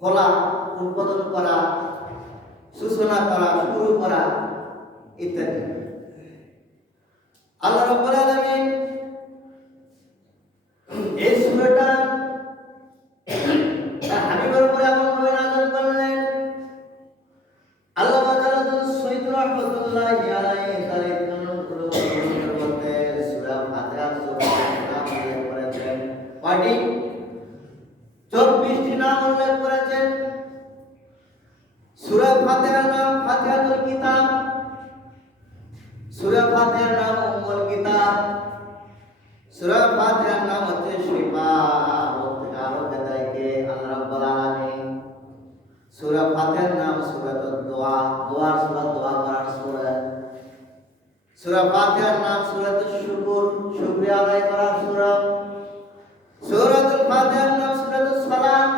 খোলা, উদ্বোধন করা, সূচনা করা, শুরু করা ইত্যাদি। আল্লাহ রাব্বুল আলামিন এই সূরাটা তার হাবিবের উপরে এমনভাবে নাযিল করলেন। আল্লাহ তাআলা সৈয়দ রাহমাতুল্লাহি আলাইহি তার ইতনার মধ্যে সূরা ফাতিহার নাম উল্লেখ করেছেন। কয়টি? 24টি নাম উল্লেখ করেছেন। সূরা ফাতিহার নাম ফাতিহাতুল কিতাব, সূরা ফাতিহার নাম উম্মুল কিতাব, সূরা ফাতিহার নাম হচ্ছে শিফা, আরো হেদায়েতকে আল্লাহ রাব্বুল আলামিন। সূরা ফাতিহার নাম সূরাতুদ দোয়া, দোয়ার সূরা, দোয়া করার সূরা। সূরা ফাতিহার নাম সূরাতুশ শুকর, শুকরিয়া আদায় করার সূরা। সূরাতুল ফাতিহার নাম সূরাতুস সালাম,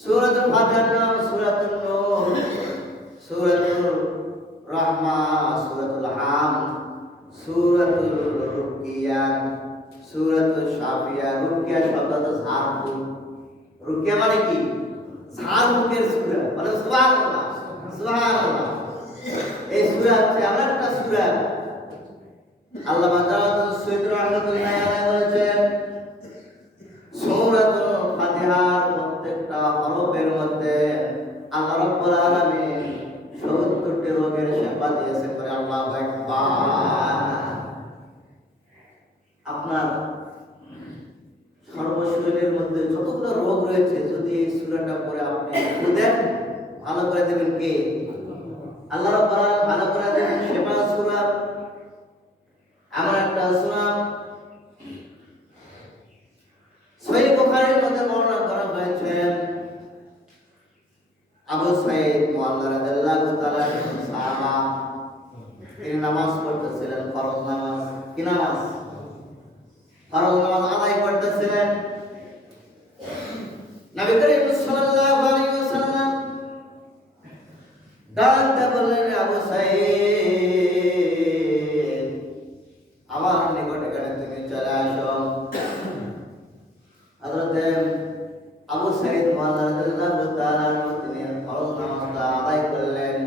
সূরাতুল ফাতিহার নাম সূরাতুন নূর, সূরাতুর রাহমা, সূরাতুল হাম, সূরাতুল রুকিয়া, সূরাতুশ শাফিয়া। রুকিয়া শব্দটা ঝাড়ফুঁক। রুকিয়া মানে কি? ঝাড়ফুঁকের সূরা। বলে সুবহানাল্লাহ, সুবহানাল্লাহ। এই সূরা হচ্ছে এমন একটা সূরা, আল্লাহ তাআলা সৈয়দ রাহমাতুল্লাহি আলাইহি বলেছেন, সূরাতুল ফাতিহার প্রত্যেকটা হরফের মধ্যে আল্লাহ রাব্বুল আলামিন ৭০টি রোগের শিফা দিয়েছেন। করে আল্লাহু আকবার। আপনার সর্বশরীরের মধ্যে যতগুলো রোগ রয়েছে, যদি এই সূরাটা পড়ে আপনি দেন, ভালো করে দেবেন কে? আল্লাহ রাব্বুল আলামিন ভালো করে দেবেন। শিফা সূরা এমন একটা সূরা, সহিহ বুখারীর মধ্যে বর্ণনা করা হয়েছে, আবু সাঈদ মুআল্লা রাদিয়াল্লাহু তাআলা সাহাবা, তিনি নামাজ পড়তেছিলেন, ফরজ নামাজ। কি নামাজ? ফরজ নামাজ আদায় করতেছিলেন। নবী করিম সাল্লাল্লাহু আলাইহি ওয়াসাল্লাম ডাকতে বললেন, আবু সাঈদ, আমার নিকটে এখানে তুমি চলে আসো। হযরতে আবু সাঈদ মুআল্লা রাদিয়াল্লাহু তাআলা তিনি ফরজ নামাজটা আদায় করলেন।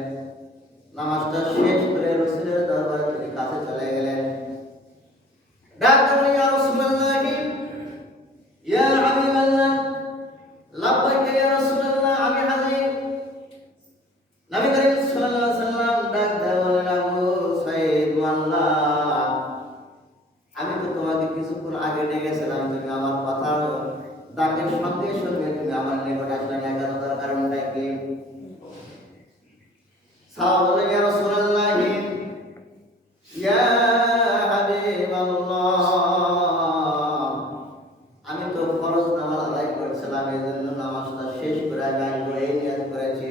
নামাজটা শেষ করে রাসূলের দরবারে তিনি কাছে চলে গেলেন। ডাকতে বললেন, ইয়া রাসূলুল্লাহ, ইয়া হাবিবাল্লাহ, লাব্বাইকা ইয়া রাসূলুল্লাহ, আমি হাজির। নবী করিম সাল্লাল্লাহু আলাইহি ওয়াসাল্লাম ডাকতে বললেন, আবু সাঈদ মুআল্লা, আমি তো তোমাকে কিছুক্ষণ আগে ডেকেছিলাম, তুমি আমার কথা ডাকের সঙ্গে সঙ্গে তুমি আমার নিকটে আসলে না, কেন? তার কারণটা কি? সাহাবা বললেন, ইয়া রাসূলুল্লাহ, ইয়া হাবিবাল্লাহ, আমি তো ফরজ নামাজ আদায় করেছিলাম, এই জন্য নামাজটা শেষ করে গান করে এই নিয়ত করেছি।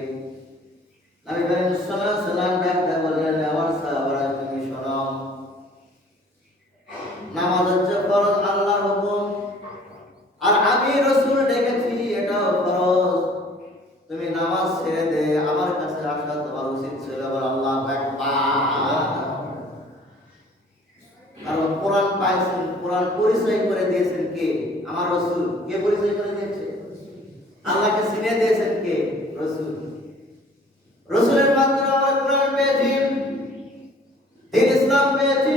নবী করিম সাল্লাল্লাহু আলাইহি ওয়াসাল্লাম ডাকতে বললেন, আমার সাহাবারা, তুমি শোনো, নামাজ হচ্ছে ফরজ, আল্লাহর হুকুম, আর আমি রাসূল ডেকেছি, এটাও ফরজ। তুমি নামাজ ছেড়ে দে, আমার কাছে আসা তোমার উচিত ছিল। আল্লাহু আকবার। কারণ কোরআন পাইছেন, কোরআন পরিচয় করে দিয়েছেন কে? আমার রাসূল। কে পরিচয় করে দিয়েছে? আল্লাহকে চিনে দিয়েছেন কে? রাসূল। রাসূলের মাধ্যমে আমরা কোরআন পেয়েছি, দ্বীন ইসলাম পেয়েছি,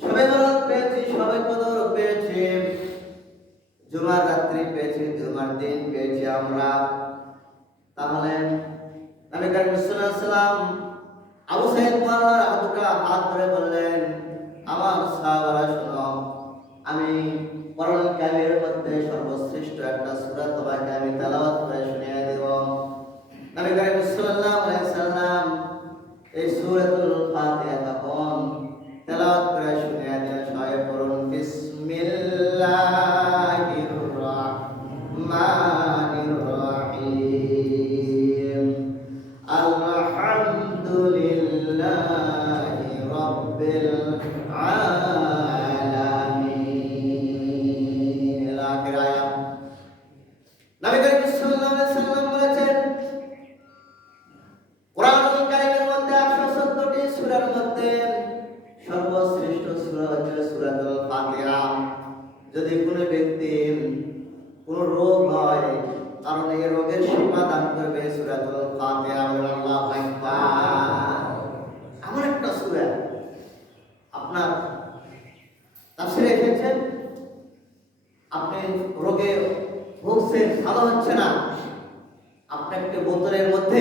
শবে বরাত পেয়েছি, শবে কদর পেয়েছি, জুমার রাত্রি পেয়েছি, জুমার দিন পেয়েছি আমরা। তাহলে নবী করিম সাল্লাল্লাহু আলাইহি ওয়াসাল্লাম আবু সাঈদ মুআল্লার হাত ধরে বললেন, আমার সাহাবারা শোনো, আমি কোরআন কারীমের মধ্যে সর্বশ্রেষ্ঠ একটা সূরা তোমাকে আমি তেলাওয়াত করে শুনিয়ে দেব। নবী করিম সাল্লাল্লাহু আলাইহি ওয়াসাল্লাম এই সূরাতুল ফাতিহা তখন তেলাওয়াত করে শুনিয়ে দিলেন। সবাই পড়ুন, বিসমিল্লাহির রাহমানির রাহিম, আলহামদুলিল্লাহি রাব্বিল আলামিন। আখির আয়াত। নবী করিম সাল্লাল্লাহু আলাইহি ওয়াসাল্লাম বলেছেন, কোরআনুল কারীমের মধ্যে 114টি সূরার মধ্যে সর্বশ্রেষ্ঠ সূরা হচ্ছে সূরাতুল ফাতিহা। যদি কোনো ব্যক্তি কোন রোগ হয়, কারণ এই রোগের শিফা দান করবে সূরাতুল ফাতিহা। আল্লাহু আকবার। এমন একটা সূরা আপনার তাফসীরে এসেছে, আপনি রোগে ভুগছেন, ভালো হচ্ছে না, আপনি একটা বোতলের মধ্যে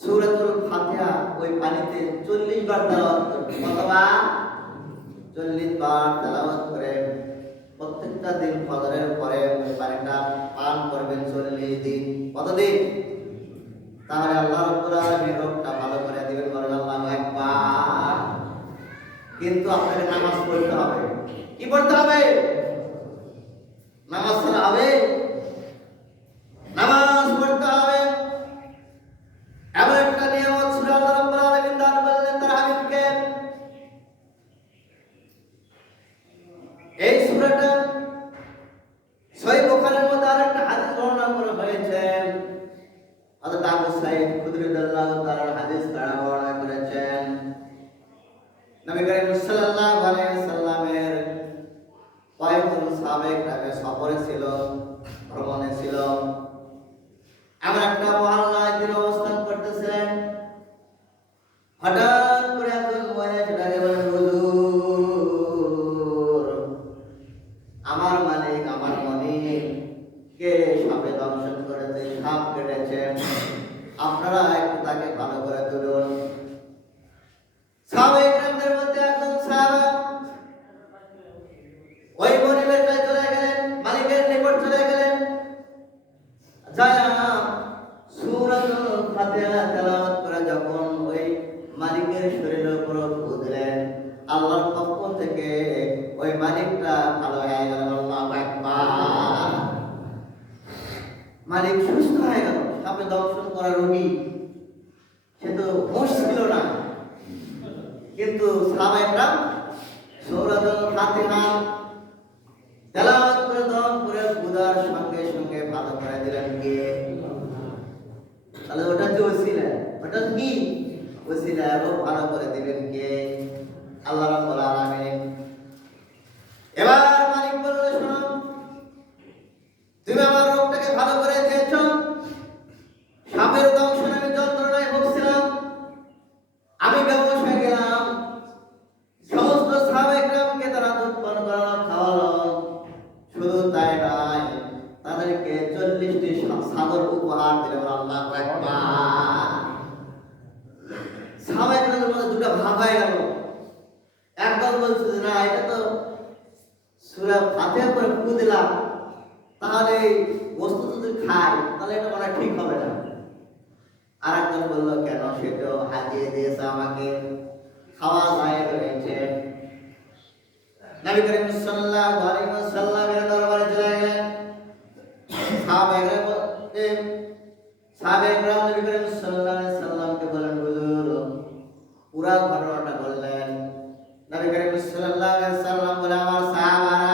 সূরাতুল ফাতিহা ওই পানিতে 40 বার তেলাওয়াত করবেন। কতবার? 40 বার তেলাওয়াত করে প্রত্যেকটা দিন ফজরের পরে ওই পানিটা পান করবেন 40 দিন। কতদিন? তাহলে আল্লাহ রাব্বুল আলামিন রোগটা ভালো করে দিবেন। বলেন আল্লাহু আকবার। কিন্তু আপনাকে নামাজ পড়তে হবে। কি পড়তে হবে? নামাজ পড়তে হবে, নামাজ পড়তে হবে। এমন একটা নিয়ামত ছিল আল্লাহ রাব্বুল আলামিন দান করলেন তার হাবিবকে। এই সূরাটা সহিহ বুখারীর মধ্যে আরেকটা হাদিস বর্ণনা করা হয়েছে। হযরত আবু সাঈদ খুদরী রাদিয়াল্লাহু তাআলা হাদিস দ্বারা বর্ণনা করেছেন, নবী করিম সাল্লাল্লাহু আলাইহি ওয়াসাল্লামের কয়েকজন সাহাবায়ে কেরাম সফরে ছিল, ভ্রমণে ছিল। এমন একটা মহল্লায় তিনি অবস্থান করতেছিলেন। হঠাৎ করে একজন মহিলা সেটাকে বলেন, হুজুর, আমার মালিক, আমার মনিব কে সাপে দংশন করেছে, সাপ কেটেছে, আপনারা একটু তাকে ভালো করে তুলুন। সাহাবায়ে কেরামদের মধ্যে একজন সাহাবা ওই মনিবের কাছে চলে গেলেন, মালিকের নিকট চলে গেলেন, যায়া সূরাতুল ফাতিহা তেলাওয়াত করে যখন ওই মালিকের শরীরের উপর ফু দিলেন, আল্লাহর পক্ষ থেকে ওই মালিকটা ভালো হয়ে গেল। আল্লাহু আকবার। মালিক সুস্থ হয়ে গেল। সাপে দংশন করা রোগী, সে তো হুঁশ ছিল না, কিন্তু সাহাবায়ে কেরাম সূরাতুল ফাতিহা তেলাওয়াত করে দম করে খুদার সঙ্গে সঙ্গে ভালো করে দিলেন কে? তাহলে ওটা যে ওসিলা, ওটা কি ওসিলা, এবং ভালো করে দিবেন কে? আল্লাহ রাব্বুল আলামিন। এবার মালিক বলল, শোনো, তুমি আমার রোগটাকে ভালো করে দিয়েছো, সাপের দংশনে আমি যন্ত্রণায় ভুগছিলাম, আমি বেহুশ হয়ে গেলাম, সমস্ত সাহাবায়ে কেরামকে তারা দুধ পান করালো, খাওয়ালো। শুধু তাই নয়, তাদেরকে 40টি ছাগল উপহার দিলেন। আল্লাহু আকবার। সাহাবায়ে কেরামদের মধ্যে দুটো ভাগ হয়ে গেল। একদল বলছে যে না, এটা তো সূরা ফাতিহা করে ফু দিলাম, তাহলে বস্তু যদি খাই তাহলে এটা মনে হয় ঠিক হবে না। আর একজন বললো, কেন, সে তো হাজিয়ে দিয়েছে আমাকে, খাওয়া যায় রয়েছে। নবী করিম সাল্লাল্লাহু আলাইহি ওয়াসাল্লামের দরবারে চলে গেলেন। সাহাবায়ে কেরাম নবী করিম সাল্লাল্লাহু আলাইহি ওয়াসাল্লামকে বলেন, হুজুর, পুরো ঘটনাটা বললেন। নবী করিম সাল্লাল্লাহু আলাইহি ওয়াসাল্লাম বলে, আমার সাহাবারা,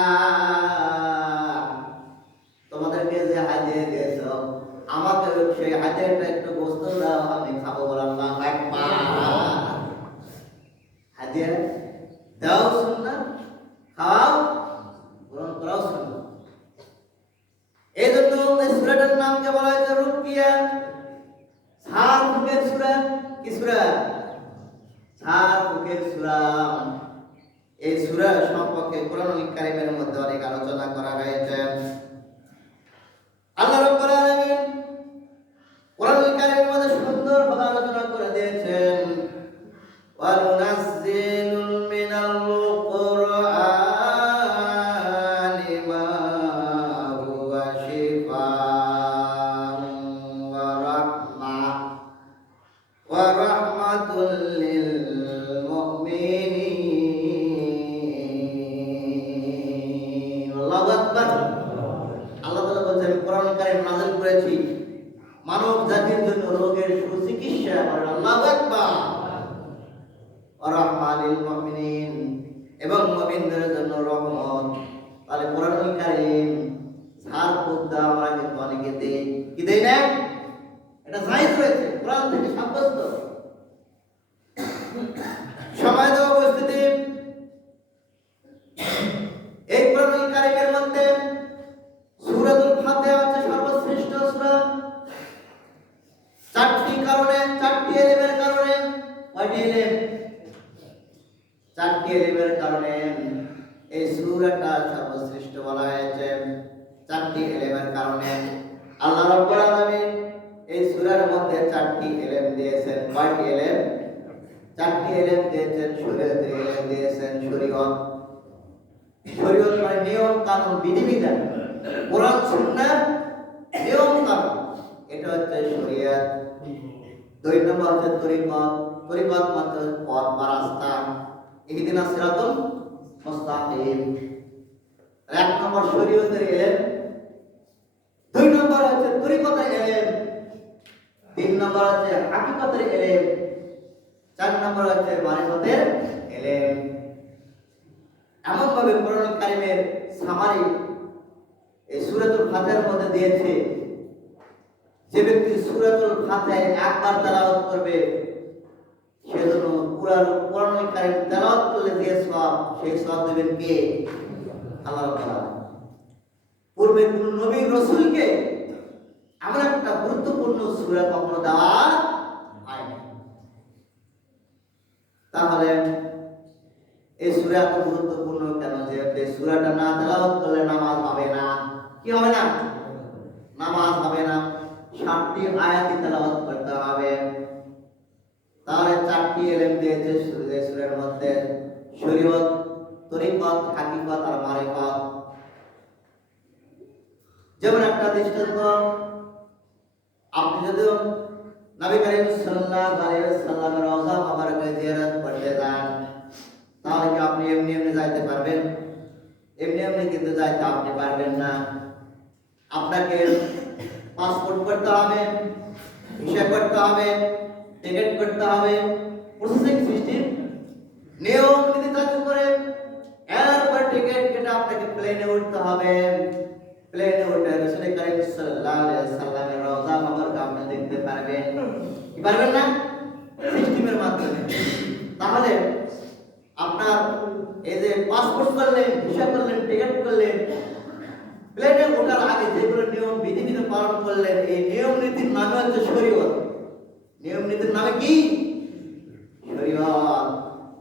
তোমাদেরকে যে হাদিয়া দিয়েছো, আমাকে সেই হাদিয়াটা একটু বস্তু দাও, আমি খাবো। বলে আল্লাহু আকবার। হাদিয়া দাও সুন্নাহ, খাও, গ্রহণ করাও সুন্নাহ। এই জন্য এই সূরাটার নামকে বলা হয়েছে রুকিয়া, ঝাড় ফুঁকের সূরা। কি সূরা? ঝাড় ফুঁকের সূরা। এই সূরা সম্পর্কে কোরআনুল কারীমের মধ্যে অনেক আলোচনা করা হয়েছে। আল্লাহ রাব্বুল আলামিন কোরআনুল কারীমের মধ্যে সুন্দরভাবে আলোচনা করে দিয়েছেন, ওয়া নুনাজ্জিলু মিনাল কুরআনি মা হুয়া শিফাa'un ওয়া রাহমাতুল লিল মুমিনিন। আল্লাহু আকবার। আল্লাহ তাআলা বলেন, কোরআন কারীম নাযিল করেছি মানব জাতির জন্য রোগের সুচিকিৎসা। আল্লাহু আকবার। ওয়া রাহমাতুল মুমিনিন, এবং মুমিনদের জন্য রহমত। তাহলে কোরআনুল কারীম ঝাড় ফুঁক দেওয়া আমরা কিন্তু অনেকে দেই, কি দেই না? এটা জায়েজ রয়েছে, কোরআন থেকে সাব্যস্ত। সময় দেওয়া উপস্থিতি, এই কোরআনুল কারীমের মধ্যে চারটি এলেমের কারণে এই সূরাটা সর্বশ্রেষ্ঠ বলা হয়েছে। চারটি এলেমের কারণে আল্লাহ রাব্বুল আলামিন এই সূরার মধ্যে চারটি এলেম দিয়েছেন। কয়টি এলেম? চারটি এলেম দিয়েছেন। শরীয়তের এলেম দিয়েছেন। শরীয়ত মানে নিয়ম কানুন বিধিবিধান, কোরআন সুন্নাহ নিয়ম কানুন, এটা হচ্ছে শরীয়ত। দুই নম্বর হচ্ছে তরিকত। তরিকত মানে পথ বা রাস্তা, ইহদিনাস সিরাতাল মুস্তাকিম। এক নম্বর শরীয়তের এলেম, দুই নম্বর হচ্ছে তরিকতের এলেম, তিন নম্বর হচ্ছে হাকিকতের এলেম, চার নম্বর হচ্ছে মারিফতের এলেম। এমন ভাবে কোরআন কারীমের সামারি এই সূরাতুল ফাতিহার মধ্যে দিয়েছে, যে ব্যক্তি সূরাতুল ফাতিহা একবার তেলাওয়াত করবে সেজন্য কোরআন কারীম তেলাওয়াত করলে যে সওয়াব, সেই সওয়াব দেবেন কে? আল্লাহ রাব্বুল আলামিন। পূর্বে কোন নবী রাসূলকে এমন একটা গুরুত্বপূর্ণ সূরা কখনো দেওয়া হয়নি। তাহলে এই সূরা এত গুরুত্বপূর্ণ কেন? যে এই সূরাটা না তেলাওয়াত করলে নামাজ হবে না। কি হবে না? নামাজ হবে না। 7টি আয়াত তেলাওয়াত করতে হবে। তাহলে 4টি এলেম দিয়েছে সূরার মধ্যে, শরীয়ত, তরিকত, হাকিকত আর মারিফত। যেমন একটা দৃষ্টান্ত, আপনি যদি নবী করিম সাল্লাল্লাহু আলাইহি ওয়াসাল্লামের রওজা মুবারকে জিয়ারত করতে যান, তাহলে কি আপনি এমনি এমনি যাইতে পারবেন? এমনি এমনি কিন্তু যাইতে আপনি পারবেন না। আপনাকে পাসপোর্ট করতে হবে, ভিসা করতে হবে, টিকিট করতে হবে, প্রসেসিং সিস্টেম নিয়ম নীতি চালু করে এরপর টিকিট কেটে আপনাকে প্লেনে উঠতে হবে। প্লেনে উঠে রাসূল করিম সাল্লাল্লাহু আলাইহি ওয়াসাল্লামের রওজা মুবারক আপনি দেখতে পারবেন। কি পারবেন না? সিস্টেমের মাধ্যমে। তাহলে আপনার এই যে পাসপোর্ট করলেন, ভিসা করলেন, টিকিট করলেন, প্লেনে ওঠার আগে যেগুলো নিয়ম বিধিবিধান পালন করলেন, এই নিয়ম নীতির নামে হচ্ছে শরীয়ত। নিয়ম নীতির নামে কি? শরীয়ত।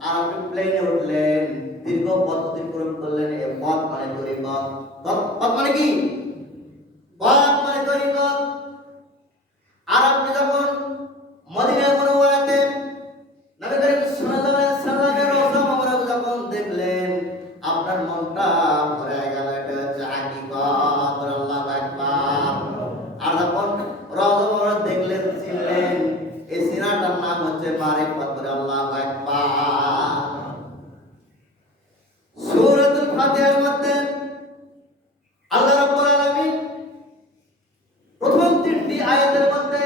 আর আপনি প্লেনে উঠলেন, দীর্ঘ পথ অতিক্রম করলেন, এই পথ মানে তরিকত। পথ মানে কি? পথ মানে তরিকত। আর আপনি যখন মদিনা মুনাওয়ারাতে নবী করিম সাল্লাল্লাহু আলাইহি ওয়াসাল্লামের রওজা মুবারক যখন দেখলেন, আপনার মনটা ভরে গেল। এটা হচ্ছে হাকিকত। আল্লাহু আকবার। আর যখন রওজা মুবারক দেখলেন, চিনলেন, এই সিনাটার নাম হচ্ছে মারিফত। আল্লাহু আকবার। সূরাতুল ফাতিহার মধ্যে আল্লাহ রাব্বুল আলামিন প্রথম 3টি আয়াতের মধ্যে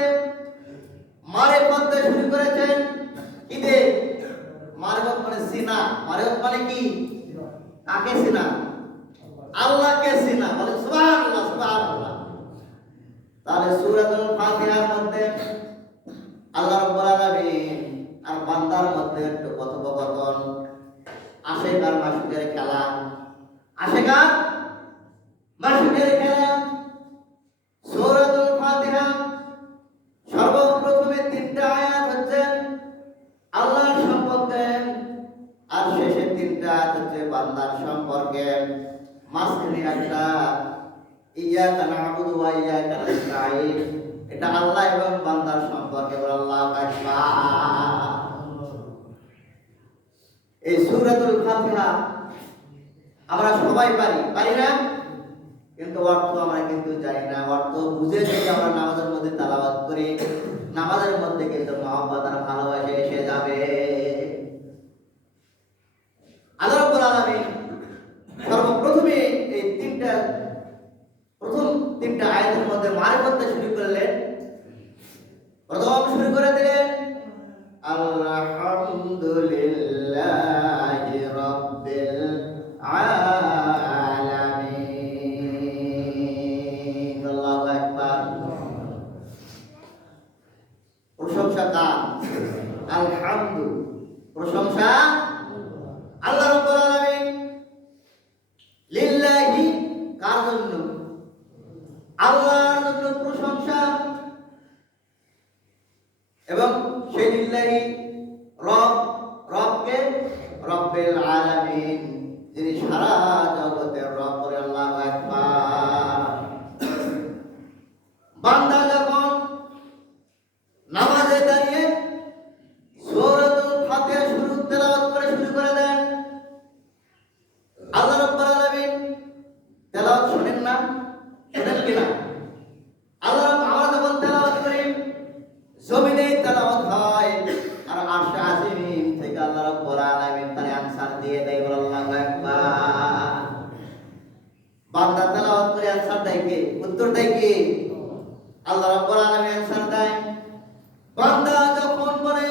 মারিফত দিয়ে শুরু করেছেন। কি দিয়ে? মারিফত মানে চিনা। মারিফত মানে কি? কাকে চিনা? আল্লাহকে চিনা। বলে সুবহানাল্লাহ, সুবহানাল্লাহ। তাহলে সূরাতুল ফাতিহার মধ্যে আল্লাহ রাব্বুল আলামিন আর বান্দার মধ্যে একটু কথোপকথন, আশিক আর মাশুকের খেলা। আশিক আর মাশুকের খেলা। সূরাতুল ফাতিহা সর্বপ্রথমে 3টা আয়াত হচ্ছে আল্লাহর সম্পর্কে, আর শেষের 3টা আয়াত হচ্ছে বান্দার সম্পর্কে। মাঝখানে একটা ইয়্যাকা না'বুদু ওয়া ইয়্যাকা নাস্তাঈন, এটা আল্লাহ এবং বান্দার সম্পর্কে। আল্লাহু আকবার। এই সূরাতুল ফাতিহা আমরা সবাই পারি না? কিন্তু অর্থ আমরা কিন্তু জানি না। অর্থ বুঝে যদি আমরা নামাজের মধ্যে তেলাওয়াত করি, নামাজের মধ্যে কিন্তু মহব্বত আর ভালোবাসা এসে যাবে। আল্লাহ রাব্বুল আলামিন সর্বপ্রথমে এই প্রথম 3টা আয়াতের মধ্যে মারিফত দিয়ে শুরু করলেন। প্রথম শুরু করে দিলেন আলহামদুলিল্লাহি রাব্বিল আলামিন। আল্লাহু আকবার। প্রশংসা কার? আলহামদুলিল্লাহ। রব্বিল আলামিন, যিনি সারা জগতের রব। করে আল্লাহু আকবার। বান্দা যখন নামাজে দাঁড়িয়ে সূরাতুল ফাতিহা তেলাওয়াত শুরু করে দেন, আল্লাহ রাব্বুল আলামিন তেলাওয়াত শুনেন না? শুনেন কিনা? আমরা যখন তেলাওয়াত করি, জমিনে তেলাওয়াত হয়, আর আরশে আজিম থেকে আল্লাহ রাব্বুল আলামিন তার অ্যানসার দিয়ে দেয়। আল্লাহু আকবার। বান্দা তেলাওয়াত করে অ্যানসার দেয় কে? উত্তর দেয় কে? আল্লাহ রাব্বুল আলামিন অ্যানসার দেয়। বান্দা যখন বলে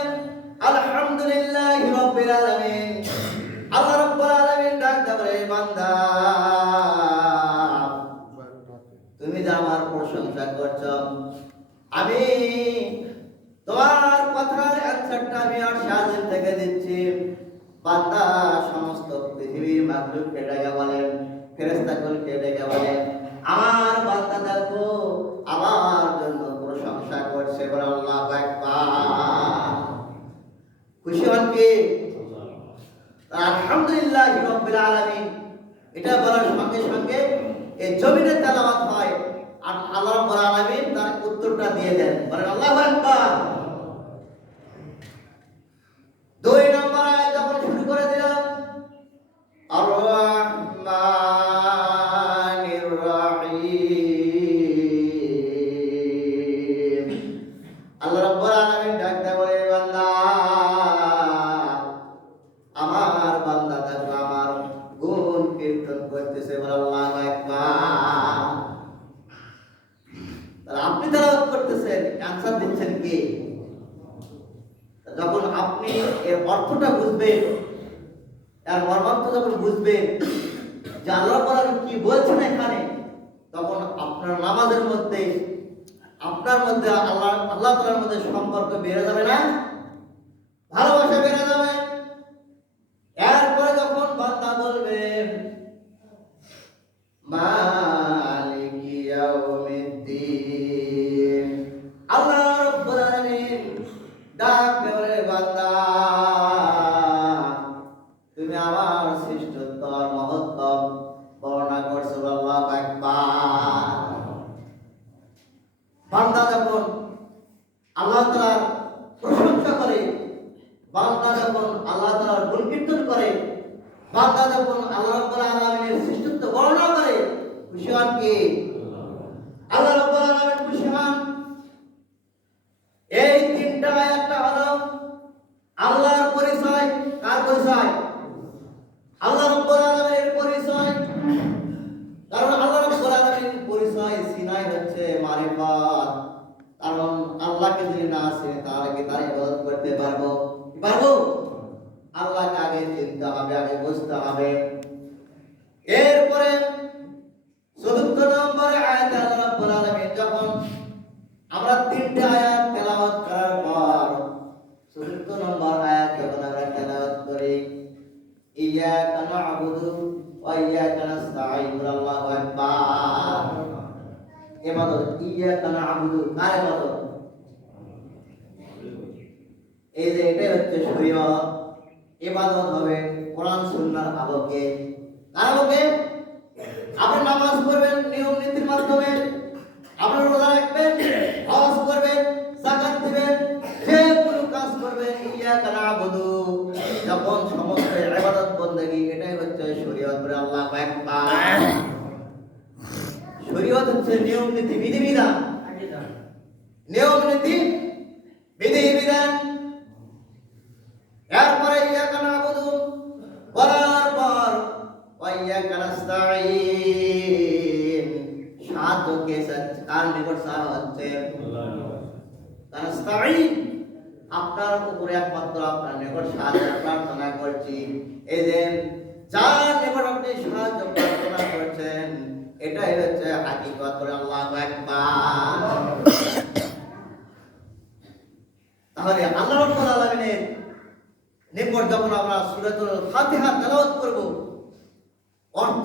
আলহামদুলিল্লাহি রাব্বিল আলামিন, আল্লাহ রাব্বুল আলামিন ডাক দেয়, বান্দা তুমি যে আমার প্রশংসা করছো, আমি তোমার কথার অ্যানসারটা আমি আরশে আজিম থেকে দিচ্ছি। বান্দা সমস্ত পৃথিবীর মাখলুককে ডেকে বলেন, ফেরেশতাকুলকে ডেকে বলেন, আমার বান্দা দেখো আমার জন্য প্রশংসা করছে। বলে আল্লাহু আকবার। খুশি হন কে? আলহামদুলিল্লাহি রাব্বিল আলামিন এটা বলার সঙ্গে সঙ্গে এই জমিনে তেলাওয়াত হয়, আর আল্লাহ রাব্বুল আলামিন তার উত্তরটা দিয়ে দেন। বলেন আল্লাহু আকবার। 2 নম্বর আয়াত যখন শুরু করে দিলাম, আর রহমানির রহিম, আল্লাহ রাব্বুল আলামিন ডাকতে বলে, বান্দা আমার বান্দা দেখো আমার গুণ কীর্তন করতেছে। বলে আল্লাহু আকবার। তাহলে আপনি তেলাওয়াত করতেছেন, অ্যানসার দিচ্ছেন কে? যখন আপনি এর অর্থটা বুঝবেন, এর মর্মার্থ যখন বুঝবেন যে আল্লাহ রাব্বুল কি বলছেন এখানে, তখন আপনার নামাজের মধ্যে আপনার মধ্যে আল্লাহ তাআলার মধ্যে সম্পর্ক বেড়ে যাবে না? ভালোবাসা বেড়ে যাবে। এরপরে যখন বান্দা বলবে মালিকি ইয়াউমিদ্দিন, আল্লাহ রাব্বুল আলামিন ডাক দেবে, বান্দা তুমি আমার শ্রেষ্ঠত্ব মহত্ব বর্ণনা করছো। আল্লাহু আকবার। বান্দা যখন আল্লাহ তাআলার প্রশংসা করে, বান্দা যখন আল্লাহ তাআলার গুণ কীর্তন করে, বান্দা যখন আল্লাহ রাব্বুল আলামিনের শ্রেষ্ঠত্ব বর্ণনা করে, খুশি হন কে? আল্লাহ রাব্বুল আলামিন খুশি হন। এই 3টা আয়াতটা হলো আল্লাহর পরিচয়। কার পরিচয়? আল্লাহ রাব্বুল আলামিনের পরিচয়। কারণ আল্লাহ রাব্বুল আলামিনের পরিচয় সিনাই হচ্ছে মারিফাত। কারণ আল্লাহকে যদি না আসে তাহলে কি তার ইবাদত করতে পারবো? আল্লাহকে আগে চিনতে হবে, আগে বুঝতে হবে। এরপরে 4 নম্বরে আয়াতে আল্লাহ রাব্বুল আলামিন যখন আমরা 3টে আয়াত তেলাওয়াত করার পর 4 নম্বর আয়াত যখন আমরা তেলাওয়াত করি, ইয়্যাকা না'বুদু ওয়া ইয়্যাকা নাস্তাঈন। আল্লাহু আকবার। ইবাদত ইয়্যাকা না'বুদু, কার ইবাদত? এই যে এটা হচ্ছে শরীয়ত। ইবাদত হবে কোরআন সুন্নাহর আলোকে। কার আলোকে? আপনি নামাজ পড়বেন নিয়ম নীতির মাধ্যমে, আপনি রোজা রাখবেন, হজ করবেন, যাকাত দিবেন, যে কোনো কাজ করবেন ইয়্যাকা না'বুদু, যখন সমস্ত ইবাদত বন্দেগী, এটাই হচ্ছে শরীয়ত। বলে আল্লাহু আকবার। শরীয়ত হচ্ছে নিয়ম নীতি বিধিবিধান, নিয়ম নীতি বিধিবিধান। এরপরে ইয়্যাকা না'বুদু বলার পর ওয়া ইয়্যাকা নাস্তাঈন, সাহায্য কে কার নিকট চাওয়া হচ্ছে? নাস্তাঈন, আপনার উপরে একমাত্র আপনার নিকট সাহায্য প্রার্থনা করছি। এই যে যার নিকট আপনি সাহায্য প্রার্থনা করছেন, এটাই হচ্ছে হাকিকত। করে আল্লাহু আকবার। তাহলে আল্লাহ রাব্বুল আলামিনের নিকট যখন আমরা সূরাতুল ফাতিহা তেলাওয়াত করব, অর্থ